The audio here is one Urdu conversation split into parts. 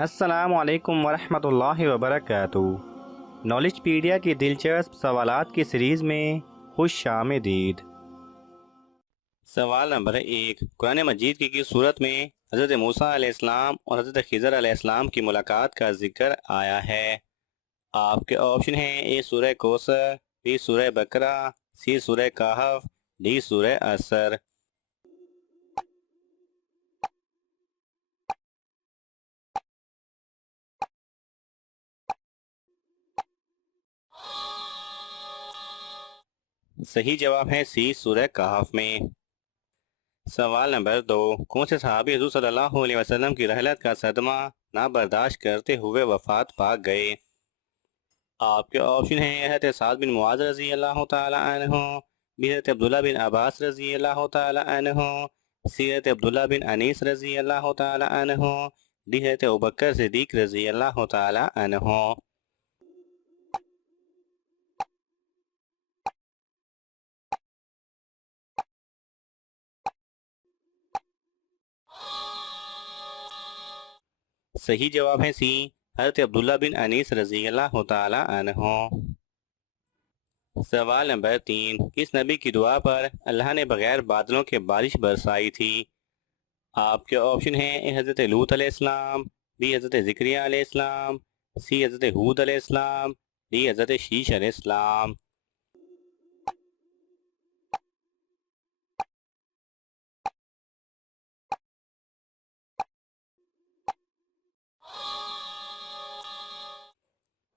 السلام علیکم ورحمۃ اللہ وبرکاتہ۔ نالج پیڈیا کی دلچسپ سوالات کی سیریز میں خوش آمدید۔ سوال نمبر 1، قرآن مجید کی کس صورت میں حضرت موسیٰ علیہ السلام اور حضرت خضر علیہ السلام کی ملاقات کا ذکر آیا ہے؟ آپ کے آپشن ہیں: اے سورہ کوثر، بی سورہ بقرہ، سی سورہ کہف، ڈی سورہ عصر۔ صحیح جواب ہے سی سورہ کہف میں۔ سوال نمبر 2، کون سے صحابی حضور صلی اللہ علیہ وسلم کی رحلت کا صدمہ نہ برداشت کرتے ہوئے وفات پا گئے؟ آپ کے آپشن ہیں: حضرت سعد بن معاذ رضی اللہ تعالی عنہ، بی حضرت عبداللہ بن عباس رضی اللہ تعالی عنہ، سی حضرت عبداللہ بن انیس رضی اللہ تعالی عنہ، ڈی حضرت ابوبکر صدیق رضی اللہ تعالی عنہ۔ صحیح جواب ہے سی حضرت عبداللہ بن انیس رضی اللہ تعالی عنہ۔ سوال نمبر 3، کس نبی کی دعا پر اللہ نے بغیر بادلوں کے بارش برسائی تھی؟ آپ کے آپشن ہیں: اے حضرت لوط علیہ السلام، بی حضرت زکریہ علیہ السلام، سی حضرت ہود علیہ السلام، ڈی حضرت شیش علیہ السلام۔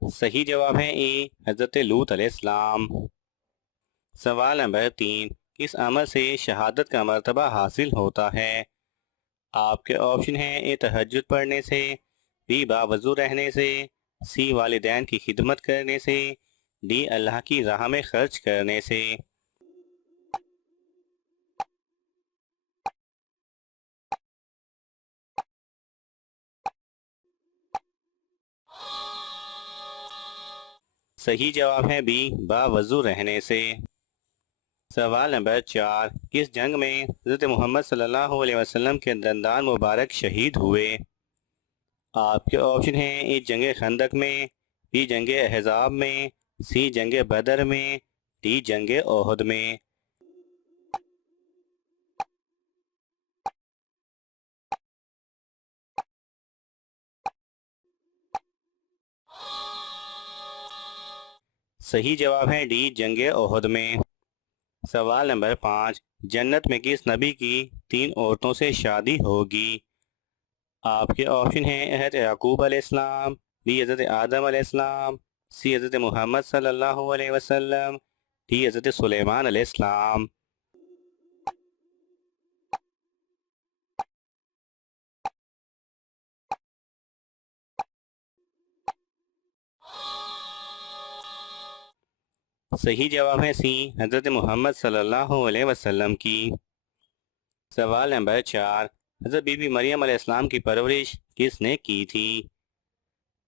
صحیح جواب ہے اے حضرت لوط علیہ السلام۔ سوال نمبر 3، کس عمل سے شہادت کا مرتبہ حاصل ہوتا ہے؟ آپ کے آپشن ہیں: اے تہجد پڑھنے سے، بی باوضو رہنے سے، سی والدین کی خدمت کرنے سے، ڈی اللہ کی راہ میں خرچ کرنے سے۔ صحیح جواب ہے بی باوضو رہنے سے۔ سوال نمبر 4، کس جنگ میں حضرت محمد صلی اللہ علیہ وسلم کے دندان مبارک شہید ہوئے؟ آپ کے آپشن ہیں: اے جنگ خندق میں، بی جنگ احزاب میں، سی جنگ بدر میں، ڈی جنگ احد میں۔ صحیح جواب ہے ڈی جنگ احد میں۔ سوال نمبر 5، جنت میں کس نبی کی 3 عورتوں سے شادی ہوگی؟ آپ کے آپشن ہیں: حضرت یعقوب علیہ السلام، بی حضرت آدم علیہ السلام، سی حضرت محمد صلی اللہ علیہ وسلم، ڈی حضرت سلیمان علیہ السلام۔ صحیح جواب ہے سی حضرت محمد صلی اللہ علیہ وسلم کی۔ سوال نمبر 4، حضرت بی بی مریم علیہ السلام کی پرورش کس نے کی تھی؟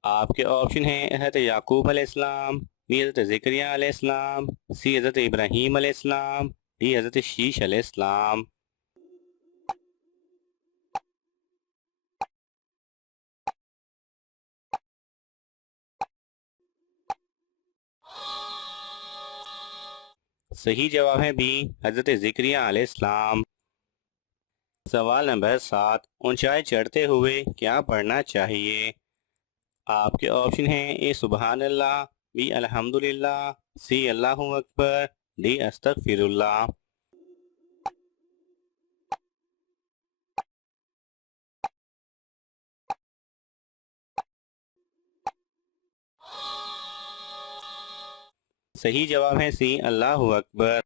آپ کے آپشن ہیں: حضرت یعقوب علیہ السلام، بی حضرت زکریہ علیہ السلام، سی حضرت ابراہیم علیہ السلام، ڈی حضرت شیش علیہ السلام۔ صحیح جواب ہے بی حضرت زکریہ علیہ السلام۔ سوال نمبر 7، اونچائی چڑھتے ہوئے کیا پڑھنا چاہیے؟ آپ کے آپشن ہیں: اے سبحان اللہ، بی الحمدللہ، سی اللہ اکبر، ڈی استغفر اللہ۔ صحیح جواب ہے سی اللہ اکبر۔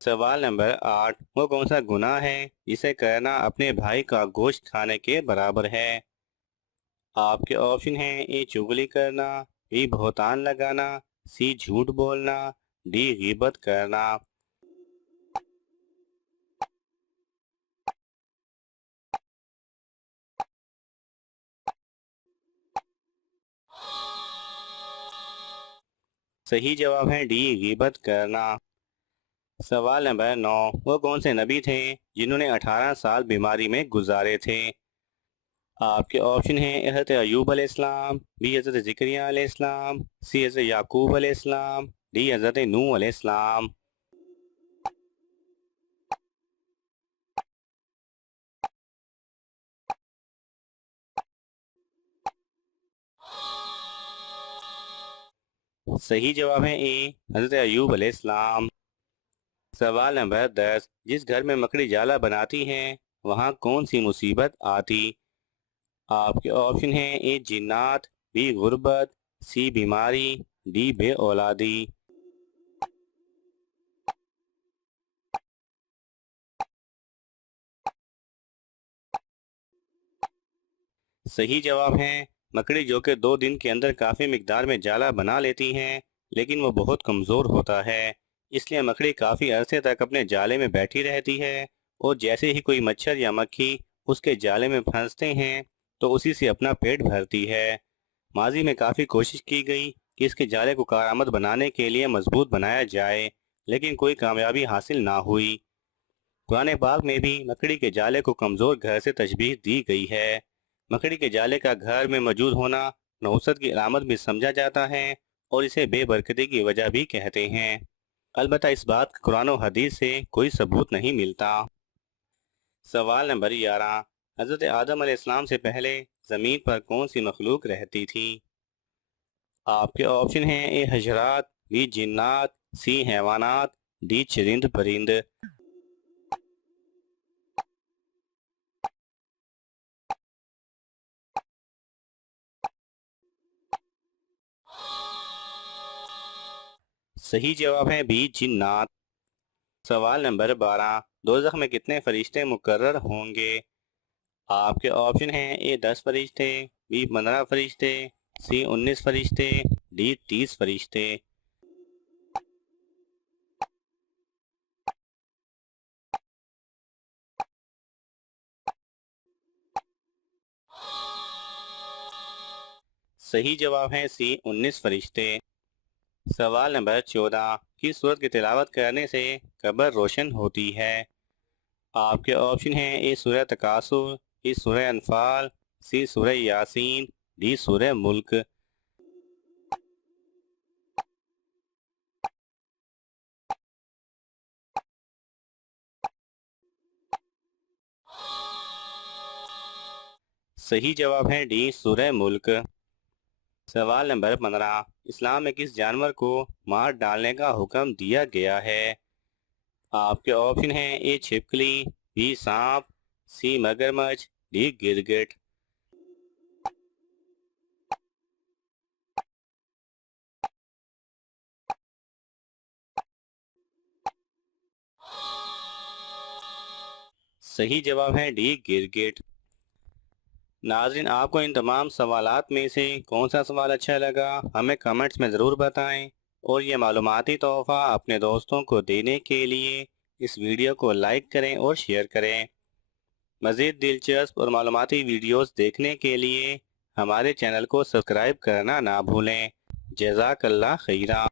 سوال نمبر 8، وہ کون سا گناہ ہے جسے کرنا اپنے بھائی کا گوشت کھانے کے برابر ہے؟ آپ کے آپشن ہیں: اے چغلی کرنا، بی بہتان لگانا، سی جھوٹ بولنا، ڈی غیبت کرنا۔ صحیح جواب ہے ڈی غیبت کرنا۔ سوال نمبر 9، وہ کون سے نبی تھے جنہوں نے 18 سال بیماری میں گزارے تھے؟ آپ کے آپشن ہیں حضرت ایوب علیہ السلام، بی حضرت زکریا علیہ السلام، سی حضرت یعقوب علیہ السلام، ڈی حضرت نوح علیہ السلام۔ صحیح جواب ہے اے حضرت ایوب علیہ السلام۔ سوال نمبر 10، جس گھر میں مکڑی جالا بناتی ہیں وہاں کون سی مصیبت آتی؟ آپ کے آپشن ہیں اے جنات، بی غربت، سی بیماری، ڈی بے اولادی۔ صحیح جواب ہے مکڑی، جو کہ 2 دن کے اندر کافی مقدار میں جالا بنا لیتی ہیں، لیکن وہ بہت کمزور ہوتا ہے، اس لیے مکڑی کافی عرصے تک اپنے جالے میں بیٹھی رہتی ہے، اور جیسے ہی کوئی مچھر یا مکھی اس کے جالے میں پھنستے ہیں تو اسی سے اپنا پیٹ بھرتی ہے۔ ماضی میں کافی کوشش کی گئی کہ اس کے جالے کو کارآمد بنانے کے لیے مضبوط بنایا جائے، لیکن کوئی کامیابی حاصل نہ ہوئی۔ قرآن پاک میں بھی مکڑی کے جالے کو کمزور گھر سے تشبیہ دی گئی ہے۔ مکڑی کے جالے کا گھر میں موجود ہونا نحوست کی علامت بھی سمجھا جاتا ہے، اور اسے بے برکتی کی وجہ بھی کہتے ہیں۔ البتہ اس بات کا قرآن و حدیث سے کوئی ثبوت نہیں ملتا۔ سوال نمبر 11، حضرت آدم علیہ السلام سے پہلے زمین پر کون سی مخلوق رہتی تھی؟ آپ کے آپشن ہیں اے حشرات، بی جنات، سی حیوانات، ڈی چرند پرند۔ صحیح جواب ہے بی جنات۔ سوال نمبر 12، دوزخ میں کتنے فرشتے مقرر ہوں گے؟ آپ کے آپشن ہیں اے 10 فرشتے، بی 15 فرشتے، سی 19 فرشتے، ڈی 30 فرشتے۔ صحیح جواب ہے سی 19 فرشتے۔ سوال نمبر 14، کس سورت کی تلاوت کرنے سے قبر روشن ہوتی ہے؟ آپ کے آپشن ہیں اے سورہ تکاثر، بی سورہ انفال، سی سورہ یاسین، ڈی سورہ ملک۔ صحیح جواب ہے ڈی سورہ ملک۔ سوال نمبر 15، اسلام میں کس جانور کو مار ڈالنے کا حکم دیا گیا ہے؟ آپ کے آپشن ہیں اے چھپکلی، بی سانپ، سی مگرمچھ، ڈی گرگٹ۔ صحیح جواب ہے ڈی گرگٹ۔ ناظرین، آپ کو ان تمام سوالات میں سے کون سا سوال اچھا لگا ہمیں کمنٹس میں ضرور بتائیں، اور یہ معلوماتی تحفہ اپنے دوستوں کو دینے کے لیے اس ویڈیو کو لائک کریں اور شیئر کریں۔ مزید دلچسپ اور معلوماتی ویڈیوز دیکھنے کے لیے ہمارے چینل کو سبسکرائب کرنا نہ بھولیں۔ جزاک اللہ خیرہ۔